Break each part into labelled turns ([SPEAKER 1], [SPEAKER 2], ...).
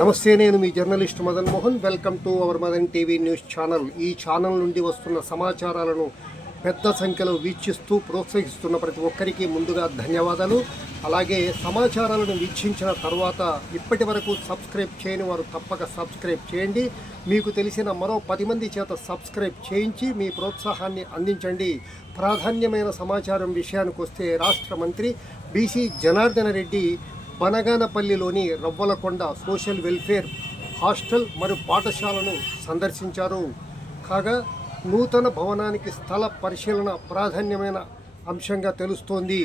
[SPEAKER 1] నమస్తే నేను మీ journalist Madan Mohan. Welcome to our Madan TV news channel. ఈ channel నుండి వస్తున్న సమాచారాలను పెద్ద సంఖ్యలో వీక్షిస్తూ ప్రోత్సహిస్తున్న ప్రతి ఒక్కరికి ముందుగా ధన్యవాదాలు. అలాగే సమాచారాలను వీక్షించిన తర్వాత ఇప్పటి వరకు సబ్స్క్రైబ్ చేయని వారు తప్పక సబ్స్క్రైబ్ చేయండి. మీకు తెలిసిన మరో పది మంది చేత సబ్స్క్రైబ్ చేయించి మీ ప్రోత్సాహాన్ని అందించండి. ప్రాధాన్యమైన సమాచారం విషయానికి వస్తే రాష్ట్ర మంత్రి బీసీ జనార్దన రెడ్డి బనగానపల్లిలోని రవ్వలకొండ సోషల్ వెల్ఫేర్ హాస్టల్ మరియు పాఠశాలను సందర్శించారు. కాగా నూతన భవనానికి స్థల పరిశీలన ప్రాధాన్యమైన అంశంగా తెలుస్తోంది.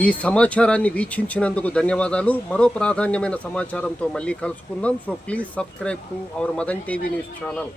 [SPEAKER 1] ఈ సమాచారాన్ని వీక్షించినందుకు ధన్యవాదాలు. మరో ప్రాధాన్యమైన సమాచారంతో మళ్ళీ కలుసుకుందాం. So please subscribe to our Madan TV news channel